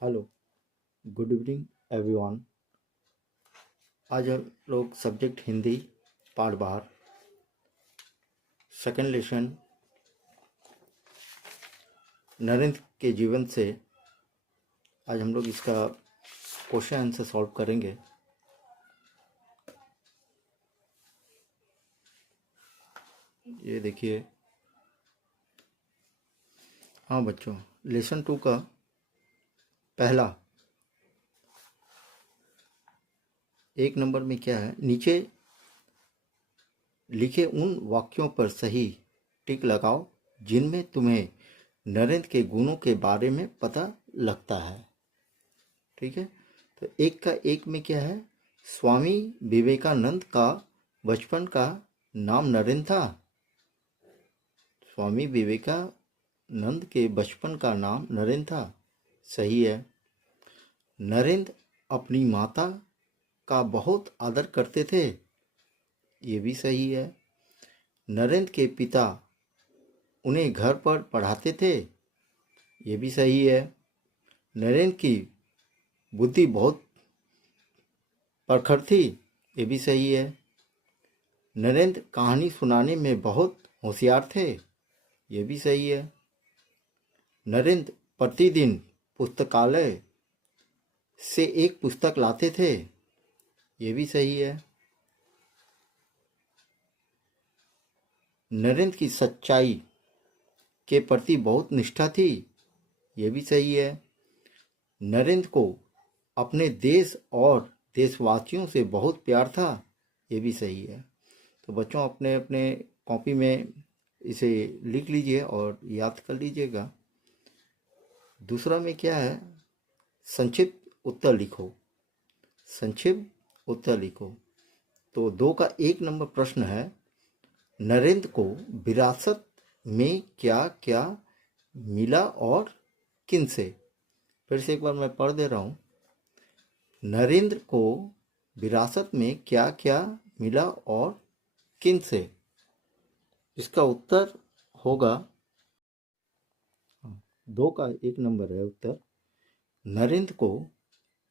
Hello, good evening everyone. आज हम लोग सब्जेक्ट हिंदी पार्ट बार सेकंड लेसन नरेंद्र के जीवन से आज हम लोग इसका क्वेश्चन आंसर सॉल्व करेंगे। ये देखिए। हाँ बच्चों, लेसन 2 का पहला 1 नंबर में क्या है, नीचे लिखे उन वाक्यों पर सही टिक लगाओ जिनमें तुम्हें नरेंद्र के गुणों के बारे में पता लगता है। ठीक है, तो 1 का 1 में क्या है, स्वामी विवेकानंद का बचपन का नाम नरेंद्र था। स्वामी विवेकानंद के बचपन का नाम नरेंद्र था, सही है। नरेंद्र अपनी माता का बहुत आदर करते थे, ये भी सही है। नरेंद्र के पिता उन्हें घर पर पढ़ाते थे, ये भी सही है। नरेंद्र की बुद्धि बहुत प्रखर थी, ये भी सही है। नरेंद्र कहानी सुनाने में बहुत होशियार थे, ये भी सही है। नरेंद्र प्रतिदिन पुस्तकालय से एक पुस्तक लाते थे, ये भी सही है। नरेंद्र की सच्चाई के प्रति बहुत निष्ठा थी, ये भी सही है। नरेंद्र को अपने देश और देशवासियों से बहुत प्यार था, ये भी सही है। तो बच्चों अपने अपने कॉपी में इसे लिख लीजिए और याद कर लीजिएगा। दूसरा में क्या है, संक्षिप्त उत्तर लिखो। संक्षिप्त उत्तर लिखो। तो 2 का 1 नंबर प्रश्न है, नरेंद्र को विरासत में क्या क्या मिला और किन से। फिर से एक बार मैं पढ़ दे रहा हूँ। नरेंद्र को विरासत में क्या क्या मिला और किन से। इसका उत्तर होगा 2 का 1 नंबर है उत्तर, नरेंद्र को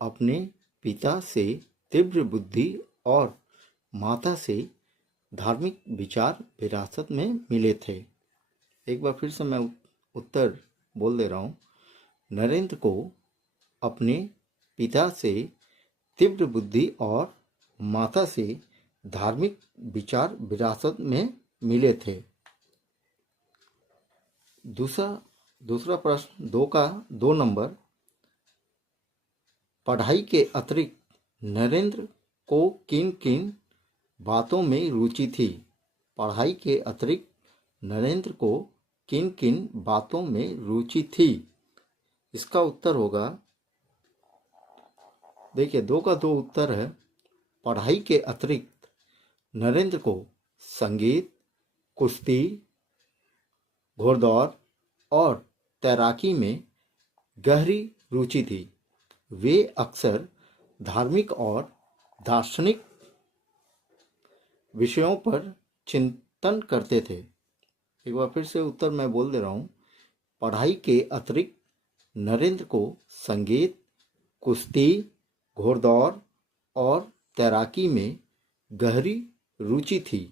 अपने पिता से तीव्र बुद्धि और माता से धार्मिक विचार विरासत में मिले थे। एक बार फिर से मैं उत्तर बोल दे रहा हूँ। नरेंद्र को अपने पिता से तीव्र बुद्धि और माता से धार्मिक विचार विरासत में मिले थे। दूसरा प्रश्न 2 का 2 नंबर, पढ़ाई के अतिरिक्त नरेंद्र को किन किन बातों में रुचि थी। पढ़ाई के अतिरिक्त नरेंद्र को किन किन बातों में रुचि थी। इसका उत्तर होगा, देखिए 2 का 2 उत्तर है, पढ़ाई के अतिरिक्त नरेंद्र को संगीत, कुश्ती, घोड़दौड़ और तैराकी में गहरी रुचि थी। वे अक्सर धार्मिक और दार्शनिक विषयों पर चिंतन करते थे। एक बार फिर से उत्तर मैं बोल दे रहा हूँ। पढ़ाई के अतिरिक्त नरेंद्र को संगीत, कुश्ती, घोड़दौड़ और तैराकी में गहरी रुचि थी।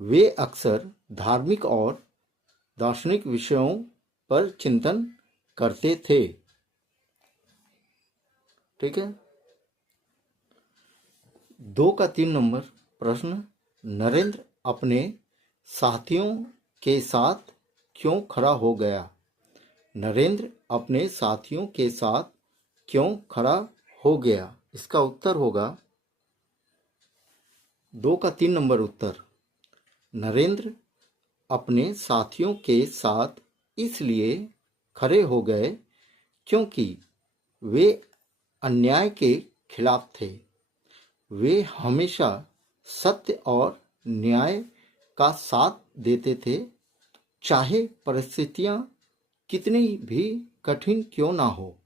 वे अक्सर धार्मिक और दार्शनिक विषयों पर चिंतन करते थे। ठीक है। 2 का 3 नंबर प्रश्न, नरेंद्र अपने साथियों के साथ क्यों खड़ा हो गया। नरेंद्र अपने साथियों के साथ क्यों खड़ा हो गया। इसका उत्तर होगा 2 का 3 नंबर उत्तर, नरेंद्र अपने साथियों के साथ इसलिए खड़े हो गए क्योंकि वे अन्याय के खिलाफ थे। वे हमेशा सत्य और न्याय का साथ देते थे, चाहे परिस्थितियां कितनी भी कठिन क्यों ना हो।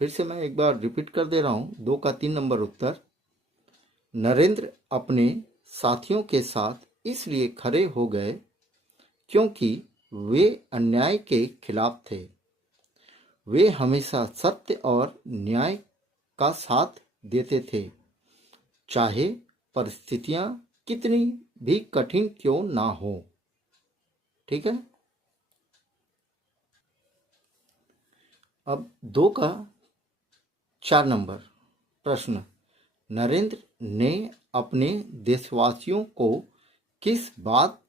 फिर से मैं एक बार रिपीट कर दे रहा हूँ। 2 का 3 नंबर उत्तर, नरेंद्र अपने साथियों के साथ इसलिए खड़े हो गए क्योंकि वे अन्याय के खिलाफ थे। वे हमेशा सत्य और न्याय का साथ देते थे, चाहे परिस्थितियां कितनी भी कठिन क्यों ना हो। ठीक है। अब 2 का 4 नंबर प्रश्न, नरेंद्र ने अपने देशवासियों को किस बात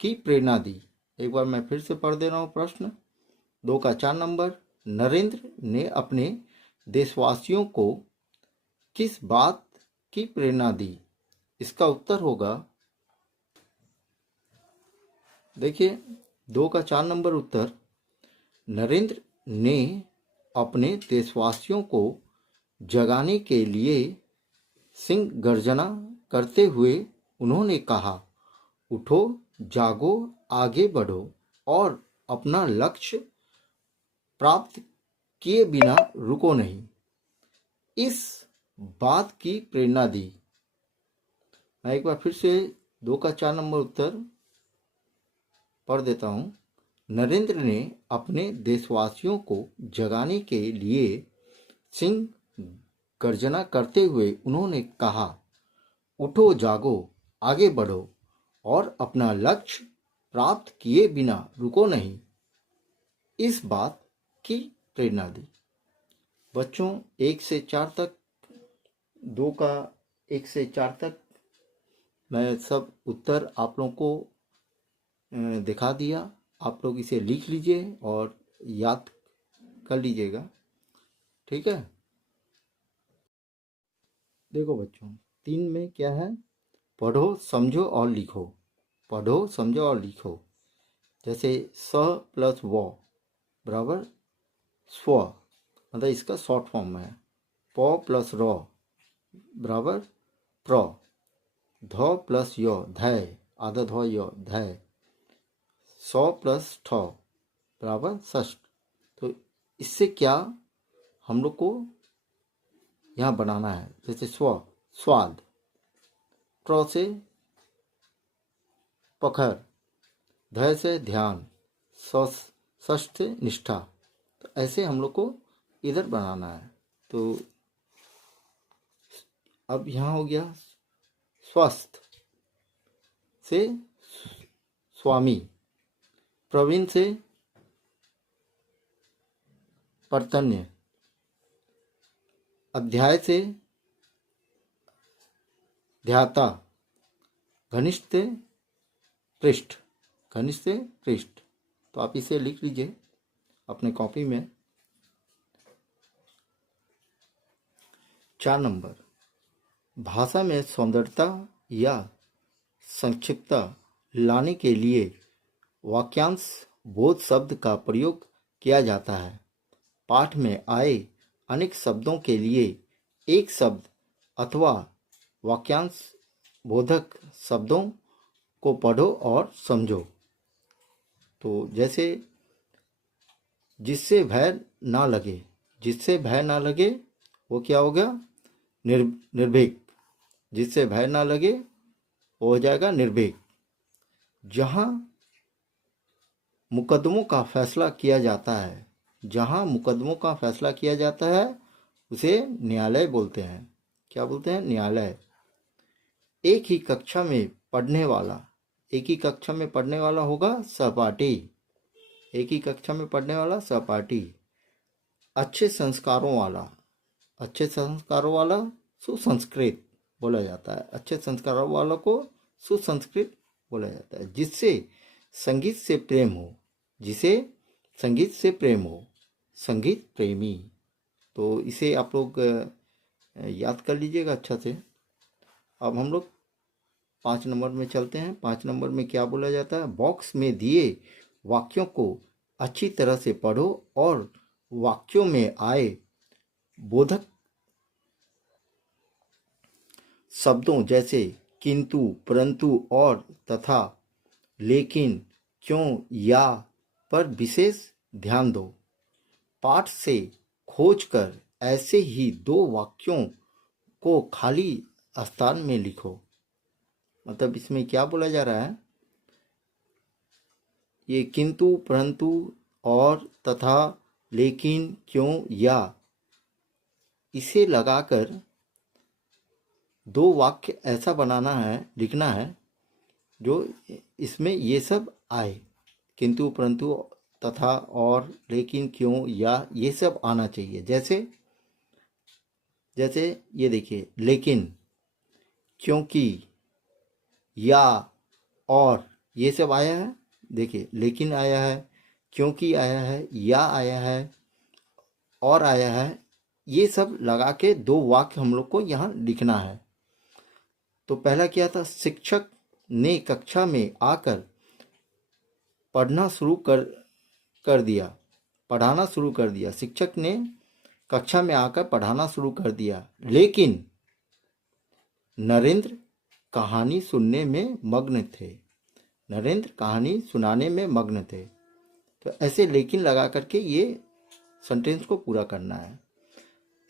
की प्रेरणा दी। एक बार मैं फिर से पढ़ दे रहा हूँ प्रश्न। 2 का 4 नंबर, नरेंद्र ने अपने देशवासियों को किस बात की प्रेरणा दी। इसका उत्तर होगा, देखिए 2 का 4 नंबर उत्तर, नरेंद्र ने अपने देशवासियों को जगाने के लिए सिंह गर्जना करते हुए उन्होंने कहा, उठो, जागो, आगे बढ़ो और अपना लक्ष्य प्राप्त किए बिना रुको नहीं। इस बात की प्रेरणा दी। मैं एक बार फिर से 2 का 4 नंबर उत्तर पढ़ देता हूँ। नरेंद्र ने अपने देशवासियों को जगाने के लिए सिंह गर्जना करते हुए उन्होंने कहा, उठो, जागो, आगे बढ़ो और अपना लक्ष्य प्राप्त किए बिना रुको नहीं। इस बात की प्रेरणा दी। बच्चों 1 से 4 तक, 2 का 1 से 4 तक मैं सब उत्तर आप लोगों को दिखा दिया। आप लोग इसे लिख लीजिए और याद कर लीजिएगा। ठीक है। देखो बच्चों 3 में क्या है, पढ़ो, समझो और लिखो। पढ़ो, समझो और लिखो। जैसे स प्लस व बराबर स्व, मतलब इसका शॉर्ट फॉर्म है। प प्लस र बराबर प्र। ध प्लस य धय, आधा ध य धय। स प्लस ठ बराबर षष्ठ। तो इससे क्या हम लोग को यहाँ बनाना है, जैसे स्व स्वाद, प्र से पखर, धय से ध्यान, षष्ठ से निष्ठा। तो ऐसे हम लोग को इधर बनाना है। तो अब यहाँ हो गया स्वस्थ से स्वामी, प्रवीण से पर्तन्य, अध्याय से ध्याता, घनिष्ठ से पृष्ठ, घनिष्ठ से पृष्ठ। तो आप इसे लिख लीजिए अपने कॉपी में। 4 नंबर, भाषा में सौंदर्यता या संक्षिप्तता लाने के लिए वाक्यांश बोध शब्द का प्रयोग किया जाता है। पाठ में आए अनेक शब्दों के लिए एक शब्द अथवा वाक्यांश बोधक शब्दों को पढ़ो और समझो। तो जैसे जिससे भय ना लगे, जिससे भय ना लगे वो क्या होगा, निर्भीक। जिससे भय ना लगे वो हो जाएगा निर्भीक। जहाँ मुकदमों का फैसला किया जाता है, जहाँ मुकदमों का फैसला किया जाता है उसे न्यायालय बोलते हैं। क्या बोलते हैं, न्यायालय। एक ही कक्षा में पढ़ने वाला, एक ही कक्षा में पढ़ने वाला होगा सहपाठी। एक ही कक्षा में पढ़ने वाला सहपाठी। अच्छे संस्कारों वाला, अच्छे संस्कारों वाला सुसंस्कृत बोला जाता है। अच्छे संस्कारों वालों को सुसंस्कृत बोला जाता है। जिससे संगीत से प्रेम हो, जिसे संगीत से प्रेम हो, संगीत प्रेमी। तो इसे आप लोग याद कर लीजिएगा अच्छा से। अब हम लोग 5 नंबर में चलते हैं। 5 नंबर में क्या बोला जाता है, बॉक्स में दिए वाक्यों को अच्छी तरह से पढ़ो और वाक्यों में आए बोधक शब्दों जैसे किंतु, परंतु और तथा, लेकिन, क्यों, या पर विशेष ध्यान दो। पाठ से खोजकर ऐसे ही 2 वाक्यों को खाली स्थान में लिखो। मतलब इसमें क्या बोला जा रहा है, ये किंतु, परंतु और तथा, लेकिन, क्यों, या, इसे लगाकर दो वाक्य ऐसा बनाना है, लिखना है जो इसमें ये सब आए। किंतु, परंतु, तथा, और, लेकिन, क्यों, या, ये सब आना चाहिए। जैसे जैसे ये देखिए, लेकिन, क्योंकि, या, और, ये सब आया है। देखिए, लेकिन आया है, क्योंकि आया है, या आया है, और आया है। ये सब लगा के दो वाक्य हम लोग को यहाँ लिखना है। तो पहला क्या था, शिक्षक ने कक्षा में आकर पढ़ना शुरू कर दिया, पढ़ाना शुरू कर दिया। शिक्षक ने कक्षा में आकर पढ़ाना शुरू कर दिया, लेकिन नरेंद्र कहानी सुनने में मग्न थे। नरेंद्र कहानी सुनाने में मग्न थे। तो ऐसे लेकिन लगा करके ये सेंटेंस को पूरा करना है।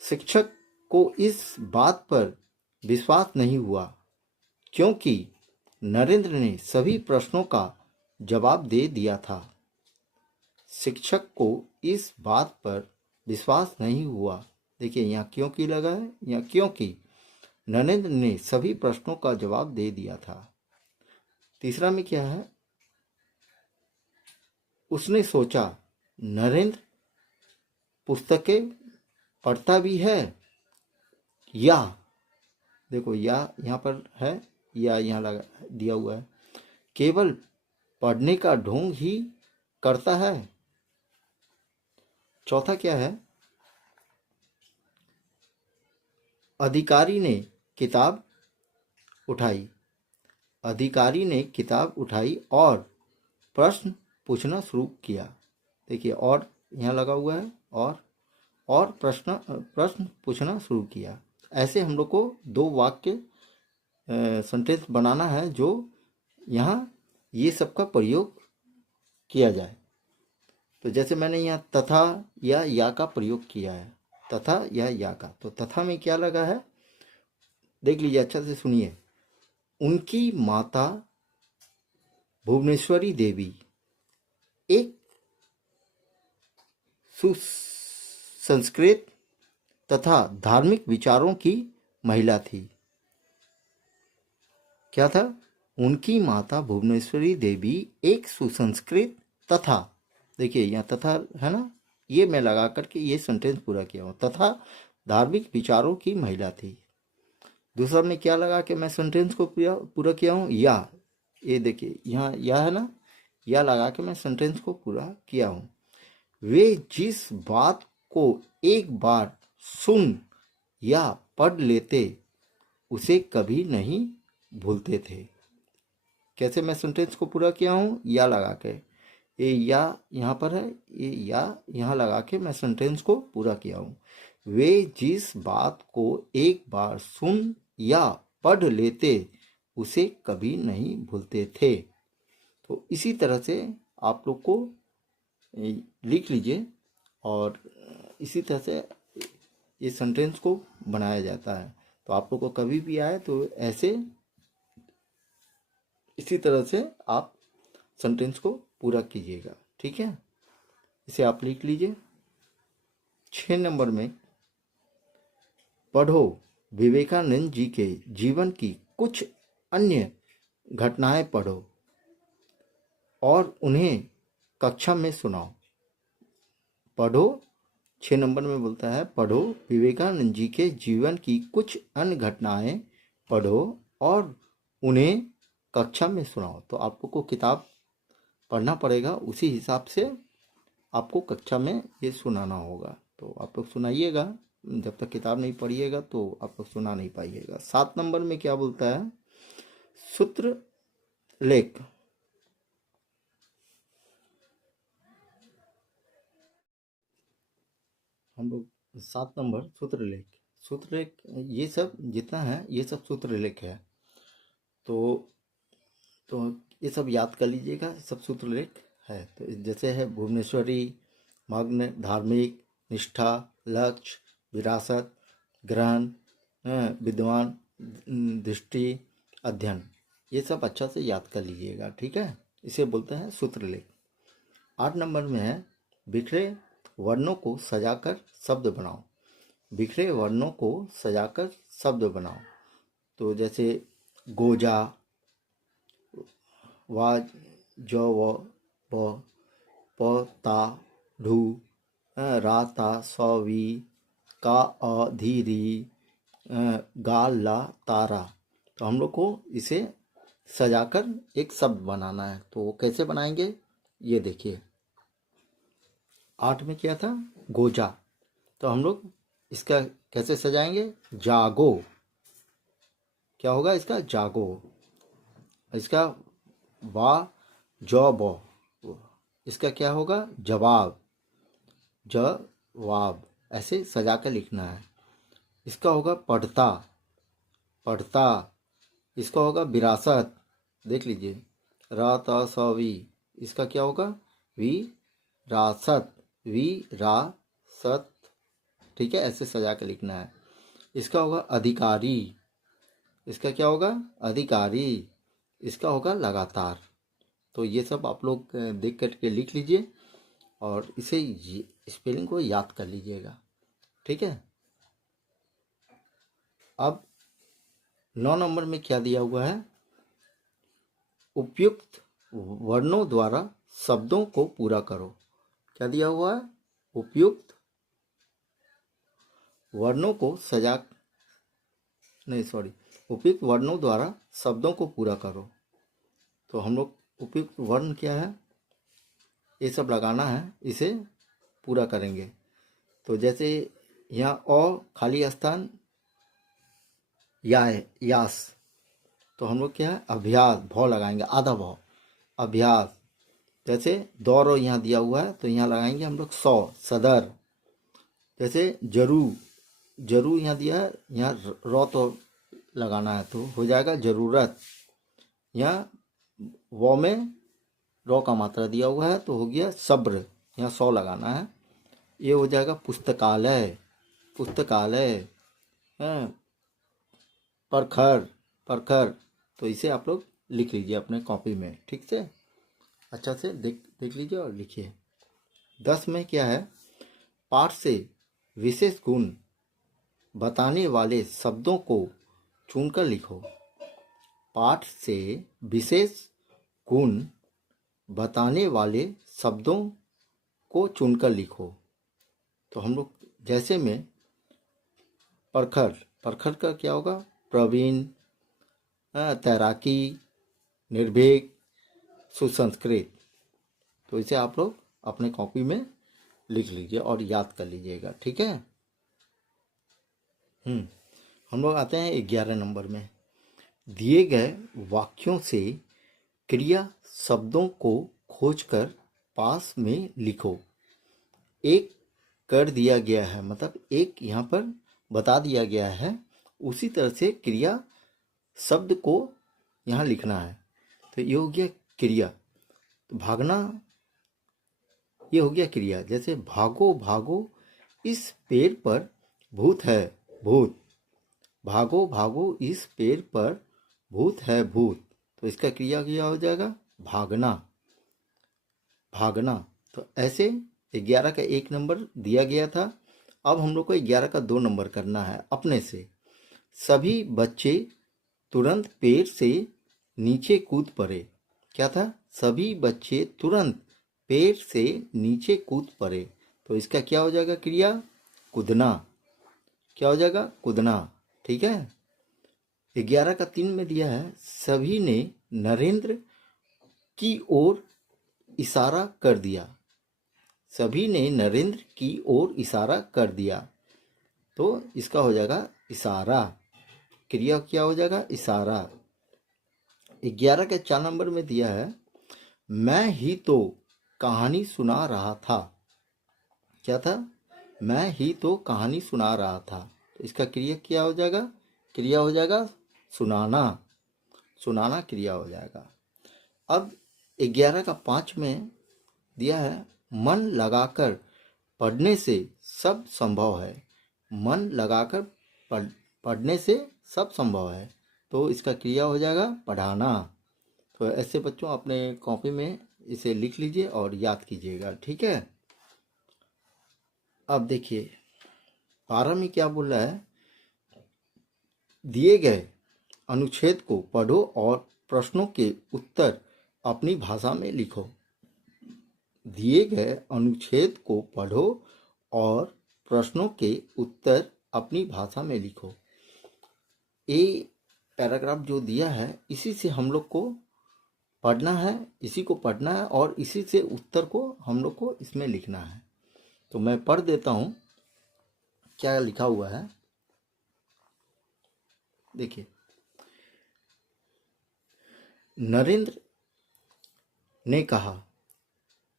शिक्षक को इस बात पर विश्वास नहीं हुआ क्योंकि नरेंद्र ने सभी प्रश्नों का जवाब दे दिया था। शिक्षक को इस बात पर विश्वास नहीं हुआ। देखिए, यहाँ क्योंकि लगा है, यहाँ क्योंकि नरेंद्र ने सभी प्रश्नों का जवाब दे दिया था। तीसरा में क्या है, उसने सोचा नरेंद्र पुस्तकें पढ़ता भी है, या, देखो या यहाँ पर है, या यहाँ लगा दिया हुआ है, केवल पढ़ने का ढोंग ही करता है। चौथा क्या है, अधिकारी ने किताब उठाई। अधिकारी ने किताब उठाई और प्रश्न पूछना शुरू किया। देखिए, और यहाँ लगा हुआ है, और प्रश्न पूछना शुरू किया। ऐसे हम लोग को दो वाक्य सेंटेंस बनाना है जो यहाँ ये सब का प्रयोग किया जाए। तो जैसे मैंने यहाँ तथा या का प्रयोग किया है, तथा या का। तो तथा में क्या लगा है, देख लीजिए, अच्छा से सुनिए। उनकी माता भुवनेश्वरी देवी एक सुसंस्कृत तथा धार्मिक विचारों की महिला थी। क्या था, उनकी माता भुवनेश्वरी देवी एक सुसंस्कृत तथा, देखिए यहाँ तथा है ना, ये मैं लगा करके ये सेंटेंस पूरा किया हूँ, तथा धार्मिक विचारों की महिला थी। दूसरा में क्या लगा के मैं सेंटेंस को पूरा किया हूँ, या, ये देखिए यहाँ या है ना, या लगा के मैं सेंटेंस को पूरा किया हूँ। वे जिस बात को एक बार सुन या पढ़ लेते उसे कभी नहीं भूलते थे। कैसे मैं सेंटेंस को पूरा किया हूँ, या लगा के, ये या यहाँ पर है, ये या यहाँ लगा के मैं सेंटेंस को पूरा किया हूँ। वे जिस बात को एक बार सुन या पढ़ लेते उसे कभी नहीं भूलते थे। तो इसी तरह से आप लोग को लिख लीजिए और इसी तरह से ये सेंटेंस को बनाया जाता है। तो आप लोग को कभी भी आए तो ऐसे इसी तरह से आप सेंटेंस को पूरा कीजिएगा, ठीक है। इसे आप लिख लीजिए। 6 नंबर में, पढ़ो विवेकानंद जी के जीवन की कुछ अन्य घटनाएं पढ़ो और उन्हें कक्षा में सुनाओ। पढ़ो, 6 नंबर में बोलता है, पढ़ो विवेकानंद जी के जीवन की कुछ अन्य घटनाएं पढ़ो और उन्हें कक्षा में सुनाओ। तो आप लोग को किताब पढ़ना पड़ेगा, उसी हिसाब से आपको कक्षा में ये सुनाना होगा। तो आप लोग सुनाइएगा, जब तक किताब नहीं पढ़िएगा तो आप लोग सुना नहीं पाइएगा। 7 नंबर में क्या बोलता है, सूत्र लेख। हम लोग 7 नंबर सूत्र लेख ये सब जितना है ये सब सूत्र लेख है। तो ये सब याद कर लीजिएगा, सब सूत्र लेख है। तो जैसे है भुवनेश्वरी, मग्न, धार्मिक, निष्ठा, लक्ष्य, विरासत, ग्रहण, विद्वान, दृष्टि, अध्ययन, ये सब अच्छा से याद कर लीजिएगा, ठीक है। इसे बोलते हैं सूत्र लेख। 8 नंबर में है, बिखरे वर्णों को सजाकर शब्द बनाओ। बिखरे वर्णों को सजाकर शब्द बनाओ। तो जैसे गोजा, वा, जो, व, प, प, ता, ढू, रा, ता, सौ, वी, का, अ, धी, री, गा, ला, तारा। तो हम लोग को इसे सजाकर एक शब्द बनाना है। तो वो कैसे बनाएंगे ये देखिए। 8 में क्या था? गोजा। तो हम लोग इसका कैसे सजाएंगे? जागो। क्या होगा इसका? जागो। इसका वा, जौ, बो, इसका क्या होगा? जवाब, जवाब। ऐसे सजा कर लिखना है। इसका होगा पढ़ता, पढ़ता। इसका होगा विरासत, देख लीजिए, रा, ता, सा, वी। इसका क्या होगा? विरासत, विरासत। ठीक है, ऐसे सजा कर लिखना है। इसका होगा अधिकारी। इसका क्या होगा? अधिकारी। इसका होगा लगातार। तो ये सब आप लोग देख करके लिख लीजिए और इसे स्पेलिंग को याद कर लीजिएगा। ठीक है। अब 9 नंबर में क्या दिया हुआ है? उपयुक्त वर्णों द्वारा शब्दों को पूरा करो। क्या दिया हुआ है? उपयुक्त वर्णों को उपयुक्त वर्णों द्वारा शब्दों को पूरा करो। तो हम लोग उपयुक्त वर्ण क्या है ये सब लगाना है, इसे पूरा करेंगे। तो जैसे यहाँ अ खाली स्थान या है, यास। तो हम लोग क्या है? अभ्यास, भौ लगाएंगे, आधा भौ, अभ्यास। जैसे दौरो यहाँ दिया हुआ है तो यहाँ लगाएंगे हम लोग सौ, सदर। जैसे जरू, जरू यहाँ दिया है, यहाँ रौ तो लगाना है तो हो जाएगा जरूरत। यहाँ वो में रौ का मात्रा दिया हुआ है तो हो गया सब्र, यहाँ 100 लगाना है। ये हो जाएगा पुस्तकालय, पुस्तकालय। परखर, परखर। तो इसे आप लोग लिख लीजिए अपने कॉपी में, ठीक से अच्छा से देख लीजिए और लिखिए। 10 में क्या है? पाठ से विशेष गुण बताने वाले शब्दों को चुनकर लिखो। पाठ से विशेष गुण बताने वाले शब्दों को चुनकर लिखो। तो हम लोग जैसे में परखर, परखर का क्या होगा? प्रवीण, तैराकी, निर्भीक, सुसंस्कृत। तो इसे आप लोग अपने कॉपी में लिख लीजिए और याद कर लीजिएगा। ठीक है। हम लोग आते हैं 11 नंबर में। दिए गए वाक्यों से क्रिया शब्दों को खोजकर पास में लिखो। एक कर दिया गया है, मतलब एक यहाँ पर बता दिया गया है, उसी तरह से क्रिया शब्द को यहाँ लिखना है। तो ये हो गया क्रिया। तो भागना, ये हो गया क्रिया। जैसे भागो भागो इस पेड़ पर भूत है, भूत। भागो भागो इस पेड़ पर भूत है, भूत। तो इसका क्रिया क्या हो जाएगा? भागना, भागना। तो ऐसे 11 का 1 नंबर दिया गया था। अब हम लोग को 11 का 2 नंबर करना है अपने से। सभी बच्चे तुरंत पेड़ से नीचे कूद पड़े। क्या था? सभी बच्चे तुरंत पेड़ से नीचे कूद पड़े। तो इसका क्या हो जाएगा? क्रिया कूदना। क्या हो जाएगा? कूदना। ठीक है। 11 का 3 में दिया है, सभी ने नरेंद्र की ओर इशारा कर दिया। सभी ने नरेंद्र की ओर इशारा कर दिया। तो इसका हो जाएगा इशारा। क्रिया क्या हो जाएगा? इशारा। 11 के 4 नंबर में दिया है, मैं ही तो कहानी सुना रहा था। क्या था? मैं ही तो कहानी सुना रहा था। तो इसका क्रिया क्या हो जाएगा? क्रिया हो जाएगा सुनाना। सुनाना क्रिया हो जाएगा। अब 11 का 5 में दिया है, मन लगाकर पढ़ने से सब संभव है। मन लगाकर पढ़ने से सब संभव है। तो इसका क्रिया हो जाएगा पढ़ाना। तो ऐसे बच्चों अपने कॉपी में इसे लिख लीजिए और याद कीजिएगा। ठीक है। अब देखिए 12 में क्या बोल रहा है, दिए गए अनुच्छेद को पढ़ो और प्रश्नों के उत्तर अपनी भाषा में लिखो। दिए गए अनुच्छेद को पढ़ो और प्रश्नों के उत्तर अपनी भाषा में लिखो। ये पैराग्राफ जो दिया है इसी से हम लोग को पढ़ना है, इसी को पढ़ना है और इसी से उत्तर को हम लोग को इसमें लिखना है। तो मैं पढ़ देता हूँ क्या लिखा हुआ है। देखिए, नरेंद्र ने कहा,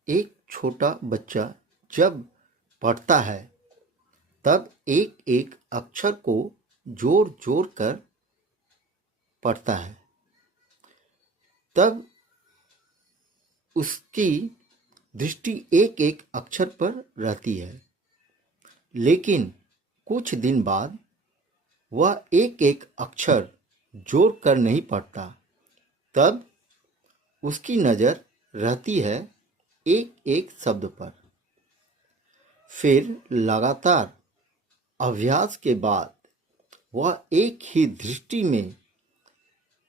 एक छोटा बच्चा जब पढ़ता है तब एक एक अक्षर को जोर जोर कर पढ़ता है, तब उसकी दृष्टि एक एक अक्षर पर रहती है। लेकिन कुछ दिन बाद वह एक एक अक्षर जोड़ कर नहीं पढ़ता, तब उसकी नज़र रहती है एक एक शब्द पर। फिर लगातार अभ्यास के बाद वह एक ही दृष्टि में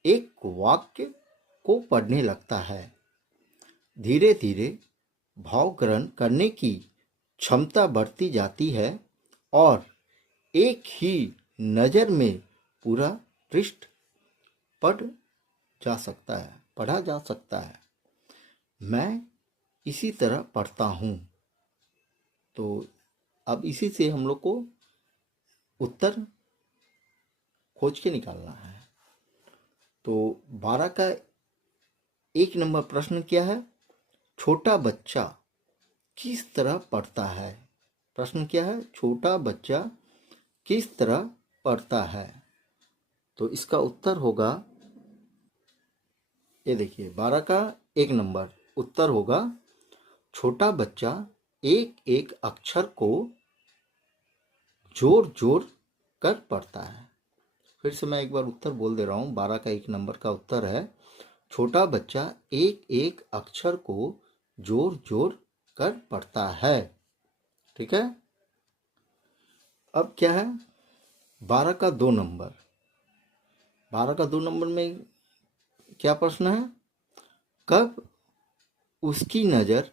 एक वाक्य को पढ़ने लगता है। धीरे धीरे भाव ग्रहण करने की क्षमता बढ़ती जाती है और एक ही नज़र में पूरा पृष्ठ पढ़ा जा सकता है। मैं इसी तरह पढ़ता हूँ। तो अब इसी से हम लोग को उत्तर खोज के निकालना है। तो 12 का 1 नंबर प्रश्न क्या है, छोटा बच्चा किस तरह पढ़ता है। प्रश्न क्या है, छोटा बच्चा किस तरह पढ़ता है। तो इसका उत्तर होगा, ये देखिए 12 का 1 नंबर उत्तर होगा, छोटा बच्चा एक एक अक्षर को जोर जोर कर पढ़ता है। फिर से मैं एक बार उत्तर बोल दे रहा हूँ। 12 का 1 नंबर का उत्तर है, छोटा बच्चा एक एक अक्षर को जोर जोर कर पढ़ता है। ठीक है। अब क्या है, 12 का 2 नंबर। 12 का 2 नंबर में क्या प्रश्न है, कब उसकी नज़र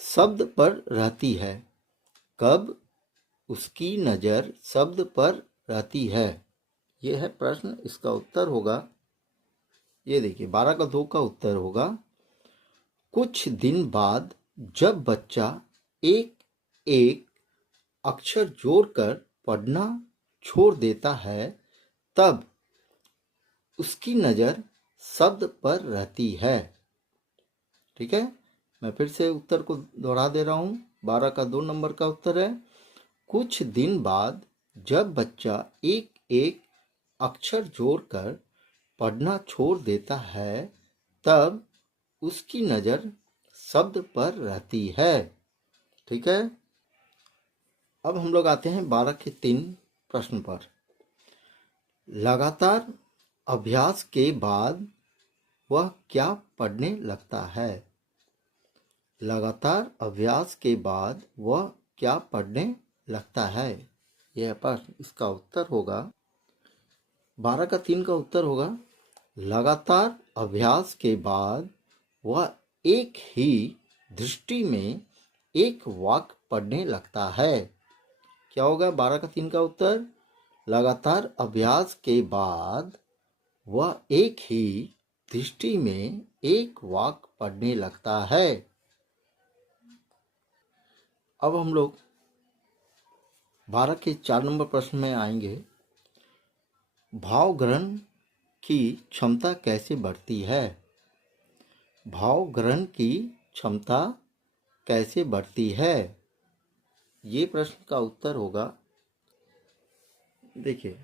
शब्द पर रहती है। कब उसकी नज़र शब्द पर रहती है, यह है प्रश्न। इसका उत्तर होगा, ये देखिए 12 का 2 का उत्तर होगा, कुछ दिन बाद जब बच्चा एक एक अक्षर जोड़कर पढ़ना छोड़ देता है, तब उसकी नज़र शब्द पर रहती है। ठीक है, मैं फिर से उत्तर को दोहरा दे रहा हूँ। 12 का 2 नंबर का उत्तर है, कुछ दिन बाद जब बच्चा एक एक अक्षर जोड़कर पढ़ना छोड़ देता है, तब उसकी नज़र शब्द पर रहती है। ठीक है। अब हम लोग आते हैं 12 के 3 प्रश्न पर। लगातार अभ्यास के बाद वह क्या पढ़ने लगता है। लगातार अभ्यास के बाद वह क्या पढ़ने लगता है, यह प्रश्न। इसका उत्तर होगा, 12 का 3 का उत्तर होगा, लगातार अभ्यास के बाद वह एक ही दृष्टि में एक वाक्य पढ़ने लगता है। क्या होगा 12 का 3 का उत्तर, लगातार अभ्यास के बाद वह एक ही दृष्टि में एक वाक्य पढ़ने लगता है। अब हम लोग 12 के 4 नंबर प्रश्न में आएंगे। भाव ग्रहण की क्षमता कैसे बढ़ती है। भाव ग्रहण की क्षमता कैसे बढ़ती है, ये प्रश्न का उत्तर होगा, देखिए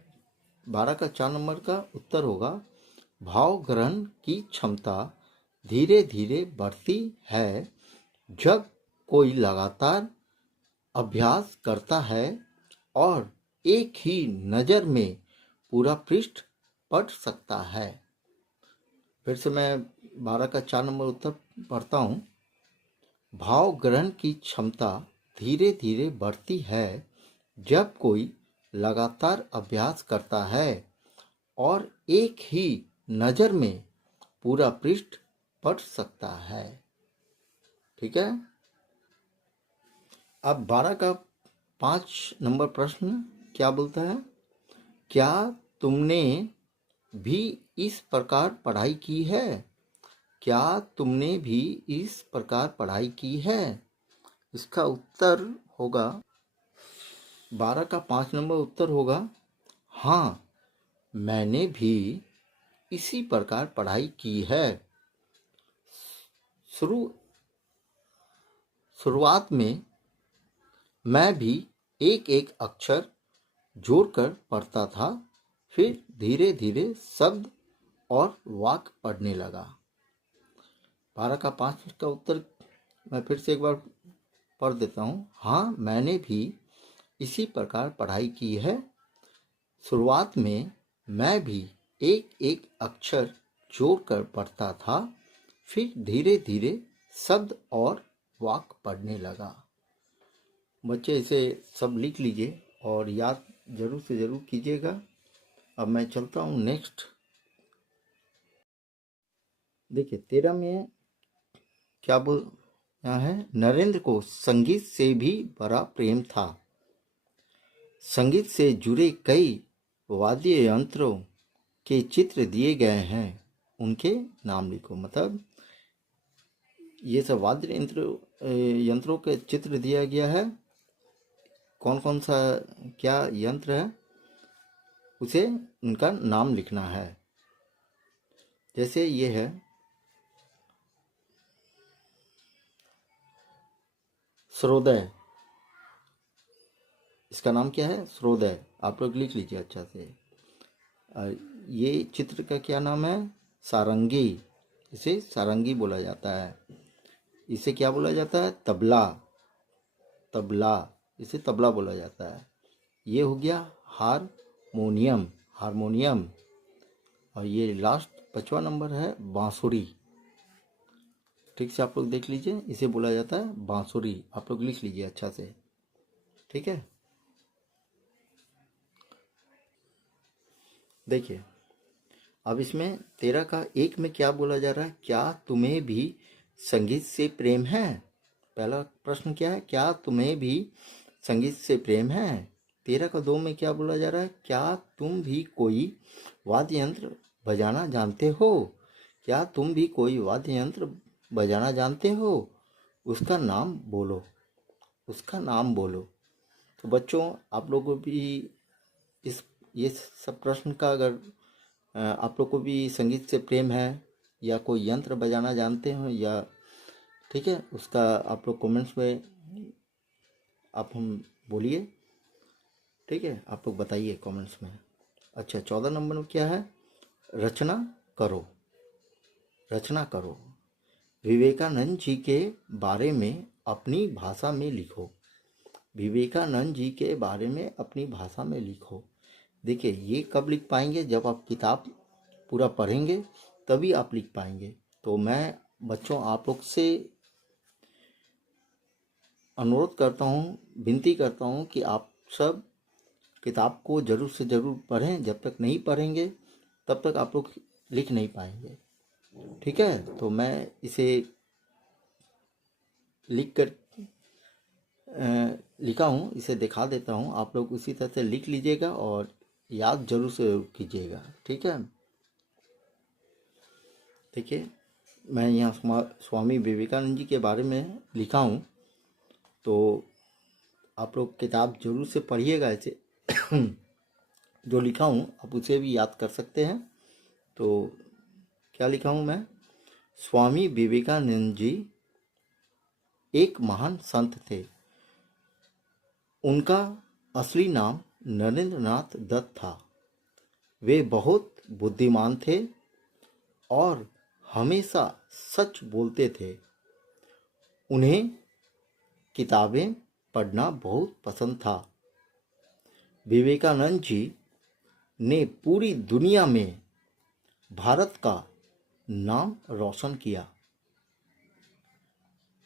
12 का 4 नंबर का उत्तर होगा, भाव ग्रहण की क्षमता धीरे धीरे बढ़ती है जब कोई लगातार अभ्यास करता है और एक ही नज़र में पूरा पृष्ठ पढ़ सकता है। फिर से मैं 12 का 4 नंबर उत्तर पढ़ता हूँ। भाव ग्रहण की क्षमता धीरे धीरे बढ़ती है जब कोई लगातार अभ्यास करता है और एक ही नज़र में पूरा पृष्ठ पढ़ सकता है। ठीक है। अब 12 का 5 नंबर प्रश्न क्या बोलता है? क्या तुमने भी इस प्रकार पढ़ाई की है? क्या तुमने भी इस प्रकार पढ़ाई की है? इसका उत्तर होगा 12 का 5 नंबर उत्तर होगा हाँ, मैंने भी इसी प्रकार पढ़ाई की है। शुरुआत में मैं भी एक एक अक्षर जोड़कर पढ़ता था, फिर धीरे धीरे शब्द और वाक्य पढ़ने लगा। 12 का 5 का उत्तर मैं फिर से एक बार पढ़ देता हूँ। हाँ, मैंने भी इसी प्रकार पढ़ाई की है। शुरुआत में मैं भी एक एक अक्षर जोड़कर पढ़ता था, फिर धीरे धीरे शब्द और वाक्य पढ़ने लगा। बच्चे इसे सब लिख लीजिए और याद जरूर से जरूर कीजिएगा। अब मैं चलता हूँ नेक्स्ट। देखिए 13 में क्या बोल यहाँ है? नरेंद्र को संगीत से भी बड़ा प्रेम था। संगीत से जुड़े कई वाद्य यंत्रों के चित्र दिए गए हैं, उनके नाम लिखो। मतलब ये सब वाद्य यंत्रों के चित्र दिया गया है। कौन कौन सा क्या यंत्र है उसे उनका नाम लिखना है। जैसे ये है श्रोदय, इसका नाम क्या है? श्रोदय। आप लोग लिख लीजिए अच्छा से। ये चित्र का क्या नाम है? सारंगी। इसे सारंगी बोला जाता है। इसे क्या बोला जाता है? तबला। तबला, इसे तबला बोला जाता है। ये हो गया हारमोनियम। हारमोनियम। और ये लास्ट 5वां नंबर है बांसुरी। ठीक से आप लोग देख लीजिए, इसे बोला जाता है बांसुरी। आप लोग लिख लीजिए अच्छा से। ठीक है। देखिए अब इसमें 13 का 1 में क्या बोला जा रहा है? क्या तुम्हें भी संगीत से प्रेम है? पहला प्रश्न क्या है? क्या तुम्हें भी संगीत से प्रेम है? 13 का 2 में क्या बोला जा रहा है? क्या तुम भी कोई वाद्य यंत्र बजाना जानते हो? क्या तुम भी कोई वाद्य यंत्र बजाना जानते हो? उसका नाम बोलो। उसका नाम बोलो। तो बच्चों आप लोगों को भी इस ये सब प्रश्न का अगर आप लोग को भी संगीत से प्रेम है या कोई यंत्र बजाना जानते हो या ठीक है, उसका आप लोग कमेंट्स में आप हम बोलिए। ठीक है, आप लोग बताइए कमेंट्स में। अच्छा 14 नंबर में क्या है? रचना करो। रचना करो। विवेकानंद जी के बारे में अपनी भाषा में लिखो। विवेकानंद जी के बारे में अपनी भाषा में लिखो। देखिए ये कब लिख पाएंगे? जब आप किताब पूरा पढ़ेंगे तभी आप लिख पाएंगे। तो मैं बच्चों आप लोग से अनुरोध करता हूँ, विनती करता हूँ कि आप सब किताब को ज़रूर से ज़रूर पढ़ें। जब तक नहीं पढ़ेंगे तब तक आप लोग लिख नहीं पाएंगे। ठीक है। तो मैं इसे लिख कर लिखा हूँ, इसे दिखा देता हूँ। आप लोग उसी तरह से लिख लीजिएगा और याद जरूर से जरूर कीजिएगा। ठीक है। देखिए मैं यहाँ स्वामी विवेकानंद जी के बारे में लिखा हूँ, तो आप लोग किताब जरूर से पढ़िएगा। इसे जो लिखा हूँ आप उसे भी याद कर सकते हैं। तो क्या लिखा हूँ मैं? स्वामी विवेकानंद जी एक महान संत थे। उनका असली नाम नरेंद्रनाथ दत्त था। वे बहुत बुद्धिमान थे और हमेशा सच बोलते थे। उन्हें किताबें पढ़ना बहुत पसंद था। विवेकानंद जी ने पूरी दुनिया में भारत का नाम रोशन किया।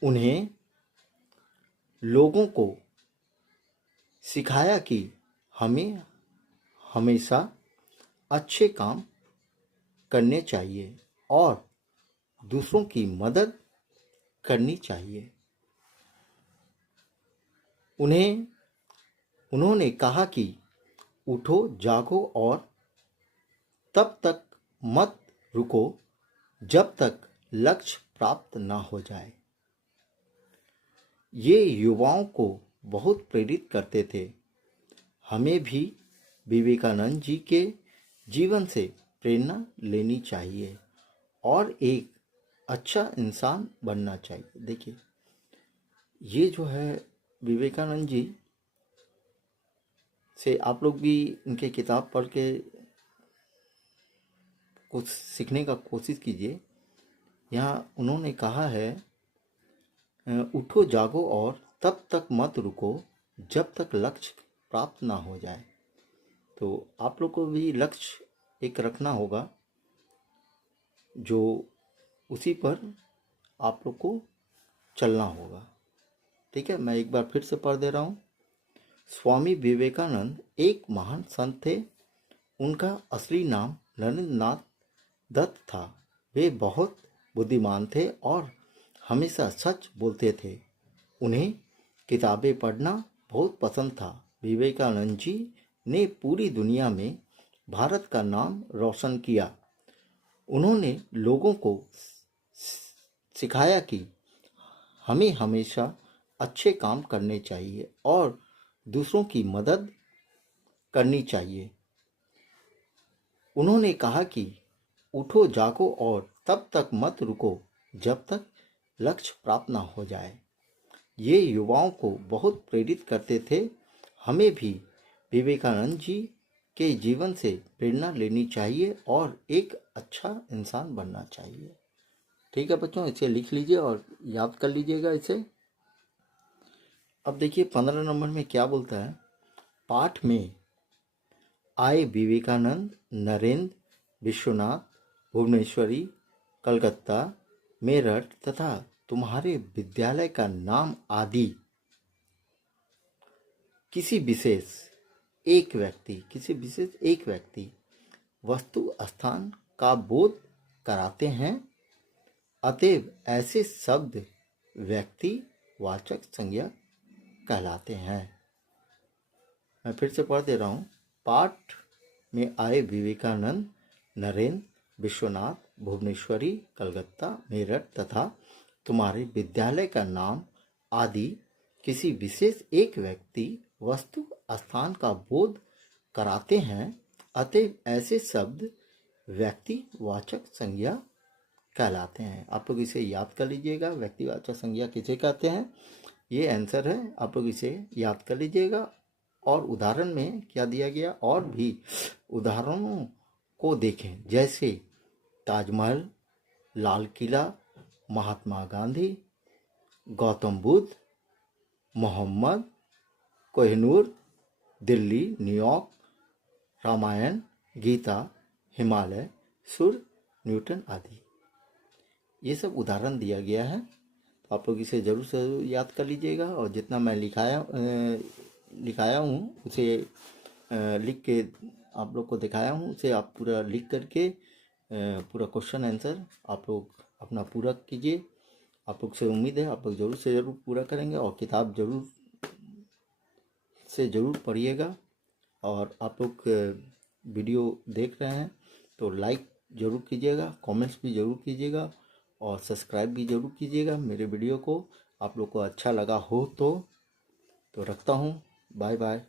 उन्हें लोगों को सिखाया कि हमें हमेशा अच्छे काम करने चाहिए और दूसरों की मदद करनी चाहिए। उन्होंने कहा कि उठो जागो और तब तक मत रुको जब तक लक्ष्य प्राप्त ना हो जाए। ये युवाओं को बहुत प्रेरित करते थे। हमें भी विवेकानंद जी के जीवन से प्रेरणा लेनी चाहिए और एक अच्छा इंसान बनना चाहिए। देखिए, ये जो है विवेकानंद जी से आप लोग भी इनके किताब पढ़ के कुछ सीखने का कोशिश कीजिए। यहाँ उन्होंने कहा है, उठो जागो और तब तक मत रुको जब तक लक्ष्य प्राप्त ना हो जाए। तो आप लोग को भी लक्ष्य एक रखना होगा, जो उसी पर आप लोग को चलना होगा। ठीक है, मैं एक बार फिर से पढ़ दे रहा हूँ। स्वामी विवेकानंद एक महान संत थे। उनका असली नाम नरेंद्रनाथ दत्त था। वे बहुत बुद्धिमान थे और हमेशा सच बोलते थे। उन्हें किताबें पढ़ना बहुत पसंद था। विवेकानंद जी ने पूरी दुनिया में भारत का नाम रोशन किया। उन्होंने लोगों को सिखाया कि हमें हमेशा अच्छे काम करने चाहिए और दूसरों की मदद करनी चाहिए। उन्होंने कहा कि उठो जागो और तब तक मत रुको जब तक लक्ष्य प्राप्त ना हो जाए। ये युवाओं को बहुत प्रेरित करते थे। हमें भी विवेकानंद जी के जीवन से प्रेरणा लेनी चाहिए और एक अच्छा इंसान बनना चाहिए। ठीक है बच्चों, इसे लिख लीजिए और याद कर लीजिएगा इसे। अब देखिए 15 नंबर में क्या बोलता है। पाठ में आए विवेकानंद, नरेंद्र, विश्वनाथ, भुवनेश्वरी, कलकत्ता, मेरठ तथा तुम्हारे विद्यालय का नाम आदि किसी विशेष एक व्यक्ति वस्तु स्थान का बोध कराते हैं। अतएव ऐसे शब्द व्यक्ति वाचक संज्ञा कहलाते हैं। मैं फिर से पढ़ दे रहा हूँ। पाठ में आए विवेकानंद, नरेंद्र, विश्वनाथ, भुवनेश्वरी, कलकत्ता, मेरठ तथा तुम्हारे विद्यालय का नाम आदि किसी विशेष एक व्यक्ति वस्तु स्थान का बोध कराते हैं। अतएव ऐसे शब्द व्यक्ति वाचक संज्ञा कहलाते हैं। आप लोग इसे याद कर लीजिएगा। व्यक्तिवाचक संज्ञा किसे कहते हैं, ये आंसर है। आप लोग इसे याद कर लीजिएगा। और उदाहरण में क्या दिया गया, और भी उदाहरणों को देखें, जैसे ताजमहल, लाल किला, महात्मा गांधी, गौतम बुद्ध, मोहम्मद, कोहिनूर, दिल्ली, न्यूयॉर्क, रामायण, गीता, हिमालय, सूर्य, न्यूटन आदि। ये सब उदाहरण दिया गया है। तो आप लोग इसे ज़रूर से ज़रूर याद कर लीजिएगा। और जितना मैं लिखाया हूँ उसे लिख के आप लोग को दिखाया हूँ, उसे आप पूरा लिख करके पूरा क्वेश्चन आंसर आप लोग अपना पूरा कीजिए। आप लोग से उम्मीद है आप लोग ज़रूर से ज़रूर पूरा करेंगे और किताब ज़रूर पढ़िएगा। और आप लोग वीडियो देख रहे हैं तो लाइक ज़रूर कीजिएगा, कमेंट्स भी ज़रूर कीजिएगा और सब्सक्राइब भी ज़रूर कीजिएगा मेरे वीडियो को। आप लोग को अच्छा लगा हो तो रखता हूँ। Bye bye.